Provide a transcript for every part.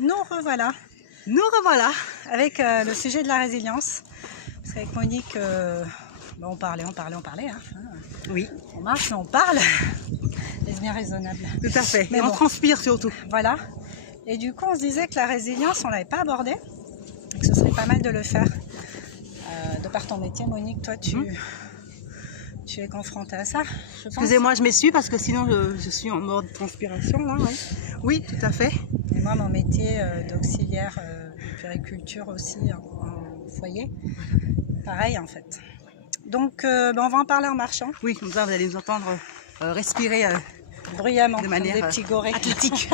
Nous revoilà. Nous revoilà. Avec le sujet de la résilience. Parce qu'avec Monique, on parlait. Hein. Oui. On marche, mais on parle. C'est bien raisonnable. Tout à fait. Mais Et on transpire surtout. Voilà. Et du coup, on se disait que la résilience, on ne l'avait pas abordée. Et que ce serait pas mal de le faire. De par ton métier, Monique, toi, tu es confrontée à ça, je pense. Excusez-moi, je m'essuie parce que sinon je suis en mode transpiration là. Oui, tout à fait. Et moi, mon métier d'auxiliaire de puériculture aussi en foyer, pareil en fait. Donc, on va en parler en marchant. Oui, comme ça vous allez nous entendre respirer bruyamment, de manière des petits gorées. athlétique.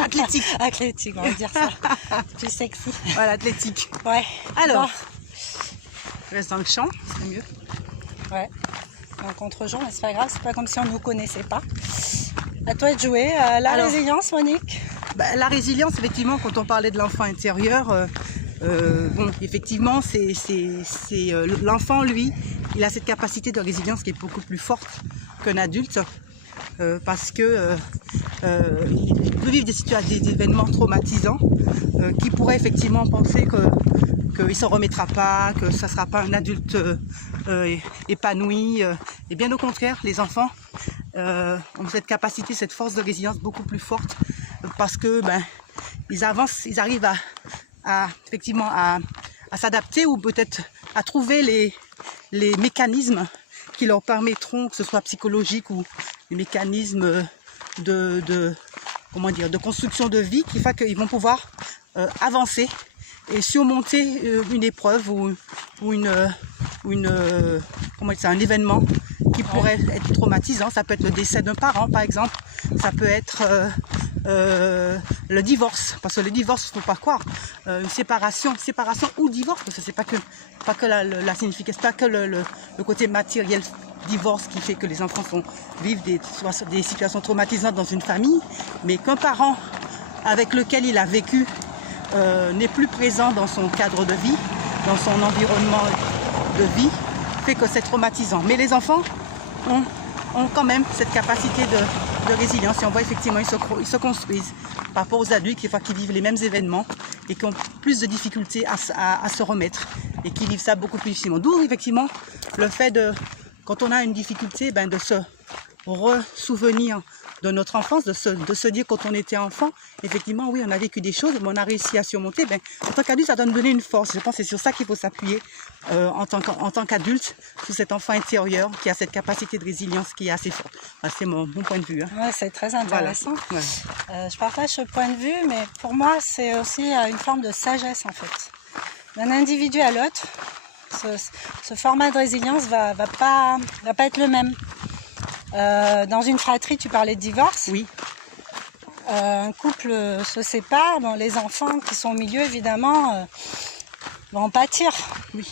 Athlétique, on va dire ça. Plus sexy. Voilà, athlétique. Ouais. Alors, je reste dans le champ, c'est mieux. Ouais. En contre-jour, mais c'est pas grave, c'est pas comme si on ne nous connaissait pas. À toi de jouer. Résilience, Monique. La résilience, effectivement, quand on parlait de l'enfant intérieur, effectivement, c'est l'enfant, lui, il a cette capacité de résilience qui est beaucoup plus forte qu'un adulte, parce que il peut vivre des événements traumatisants qui pourraient effectivement penser qu'il ne s'en remettra pas, que ça ne sera pas un adulte épanoui. Et bien au contraire, les enfants ont cette capacité, cette force de résilience beaucoup plus forte parce que ils avancent, ils arrivent effectivement à s'adapter ou peut-être à trouver les mécanismes qui leur permettront, que ce soit psychologique ou les mécanismes de construction de vie qui fait qu'ils vont pouvoir avancer et surmonter une épreuve ou un événement qui pourrait être traumatisant. Ça peut être le décès d'un parent, par exemple. Ça peut être le divorce, parce que le divorce, il ne faut pas croire. Une séparation ou divorce, parce que c'est pas que la signification, pas que le côté matériel divorce qui fait que les enfants vivent des situations traumatisantes dans une famille, mais qu'un parent avec lequel il a vécu n'est plus présent dans son cadre de vie, dans son environnement de vie, fait que c'est traumatisant. Mais les enfants ont quand même cette capacité de résilience et on voit effectivement ils se construisent par rapport aux adultes qui vivent les mêmes événements et qui ont plus de difficultés à se remettre et qui vivent ça beaucoup plus difficilement. D'où effectivement le fait quand on a une difficulté, de se ressouvenir de notre enfance, de se dire quand on était enfant, effectivement, oui, on a vécu des choses, mais on a réussi à surmonter. En tant qu'adulte, ça doit nous donner une force. Je pense que c'est sur ça qu'il faut s'appuyer en tant qu'adulte, sur cet enfant intérieur qui a cette capacité de résilience qui est assez forte. C'est mon point de vue. Ouais, c'est très intéressant. Voilà. Je partage ce point de vue, mais pour moi, c'est aussi une forme de sagesse, en fait. D'un individu à l'autre, ce format de résilience va pas être le même. Dans une fratrie, tu parlais de divorce. Oui. Un couple se sépare, les enfants qui sont au milieu, évidemment, vont pâtir. Oui.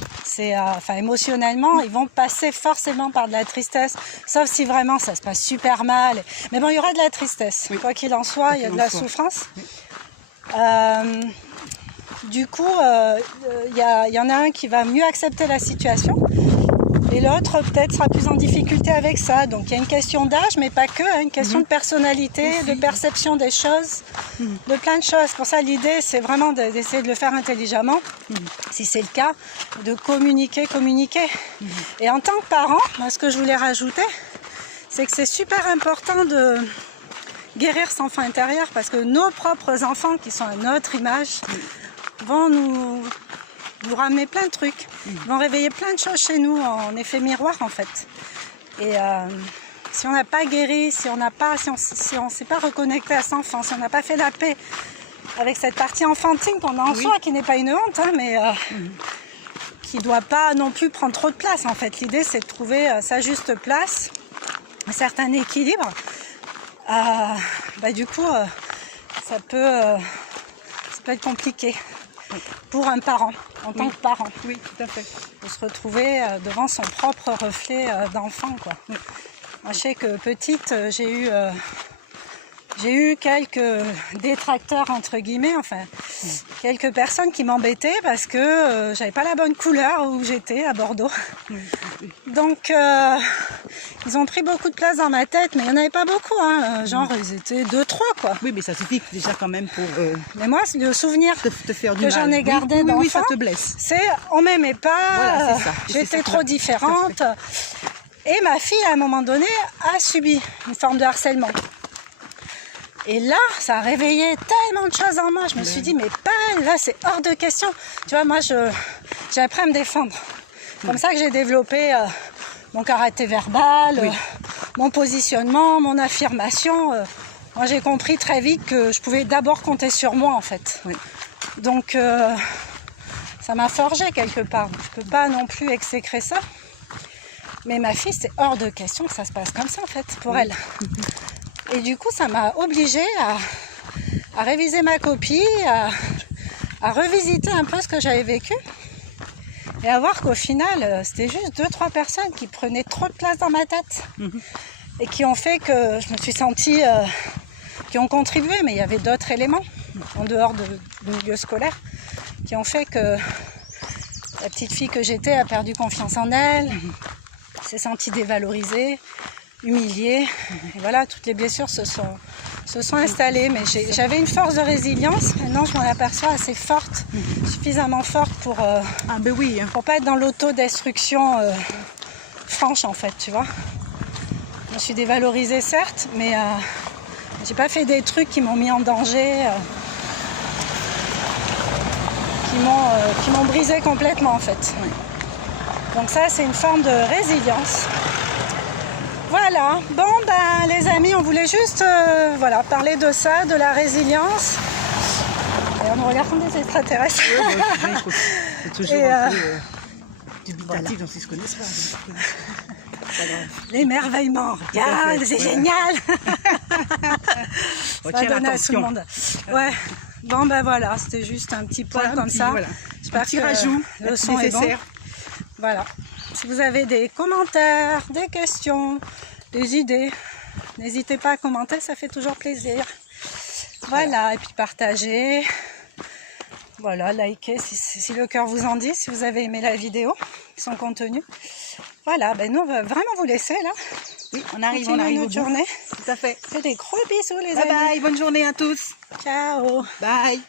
Émotionnellement, ils vont passer forcément par de la tristesse, sauf si vraiment ça se passe super mal. Mais il y aura de la tristesse. Oui. Quoi qu'il en soit, il y a de la souffrance. Oui. Du coup, il y en a un qui va mieux accepter la situation et l'autre peut-être sera plus en difficulté avec ça. Donc il y a une question d'âge, mais pas que, une question de personnalité, de perception des choses, de plein de choses. Pour ça, l'idée, c'est vraiment d'essayer de le faire intelligemment, si c'est le cas, de communiquer. Et en tant que parent, ce que je voulais rajouter, c'est que c'est super important de guérir cet enfant intérieur, parce que nos propres enfants, qui sont à notre image, vont nous ramener plein de trucs, vont réveiller plein de choses chez nous en effet miroir en fait. Et si on n'a pas guéri, si on ne s'est pas reconnecté à cet enfant, si on n'a pas fait la paix avec cette partie enfantine qu'on a en soi, qui n'est pas une honte, mais qui ne doit pas non plus prendre trop de place en fait. L'idée, c'est de trouver sa juste place, un certain équilibre. Du coup, ça peut être compliqué pour un parent, en tant que parent. Oui, tout à fait. De se retrouver devant son propre reflet d'enfant, quoi. Moi, je sais que petite, j'ai eu j'ai eu quelques détracteurs, entre guillemets, enfin, quelques personnes qui m'embêtaient parce que j'avais pas la bonne couleur où j'étais, à Bordeaux. Donc, ils ont pris beaucoup de place dans ma tête, mais il n'y en avait pas beaucoup, hein. Genre, ils étaient 2-3, quoi. Oui, mais ça suffit déjà quand même pour Mais moi, le souvenir te faire du que j'en ai gardé d'enfant, oui, ça te blesse. c'est on m'aimait pas, Voilà, c'est ça. j'étais trop différente. Et ma fille, à un moment donné, a subi une forme de harcèlement. Et là, ça a réveillé tellement de choses en moi. Je me suis dit, mais pas, là, c'est hors de question. Tu vois, moi, j'ai appris à me défendre. C'est comme ça que j'ai développé mon karaté verbal, mon positionnement, mon affirmation. Moi, j'ai compris très vite que je pouvais d'abord compter sur moi, en fait. Donc, ça m'a forgé quelque part. Je ne peux pas non plus exécrer ça. Mais ma fille, c'est hors de question que ça se passe comme ça, en fait, pour elle. Et du coup, ça m'a obligée à réviser ma copie, à revisiter un peu ce que j'avais vécu. Et à voir qu'au final, c'était juste 2-3 personnes qui prenaient trop de place dans ma tête. Et qui ont fait que je me suis sentie... qui ont contribué, mais il y avait d'autres éléments, en dehors du milieu scolaire, qui ont fait que la petite fille que j'étais a perdu confiance en elle, s'est sentie dévalorisée, humiliée. Et voilà, toutes les blessures se sont installées. Mais j'avais une force de résilience. Maintenant, je m'en aperçois assez forte, suffisamment forte pour pas être dans l'autodestruction franche, en fait, tu vois. Je me suis dévalorisée, certes, mais j'ai pas fait des trucs qui m'ont mis en danger, qui m'ont brisé complètement, en fait. Donc ça, c'est une forme de résilience. Voilà, bon ben les amis, on voulait juste parler de ça, de la résilience. Et on nous regarde comme des extraterrestres. C'est toujours un peu dubitatif dans ce qu'ils se connaissent pas. L'émerveillement, regarde, c'est génial. Ça va donner à tout le monde. Ouais. Bon ben voilà, c'était juste un petit point comme ça. J'espère un petit rajout, le son est bon. Voilà. Si vous avez des commentaires, des questions, des idées, n'hésitez pas à commenter, ça fait toujours plaisir. Voilà, et puis partagez. Voilà, likez si le cœur vous en dit, si vous avez aimé la vidéo, son contenu. Voilà, ben nous on va vraiment vous laisser là. Oui, on arrive notre journée. Tout à fait. Faites des gros bisous les amis. Bye bye, bonne journée à tous. Ciao. Bye.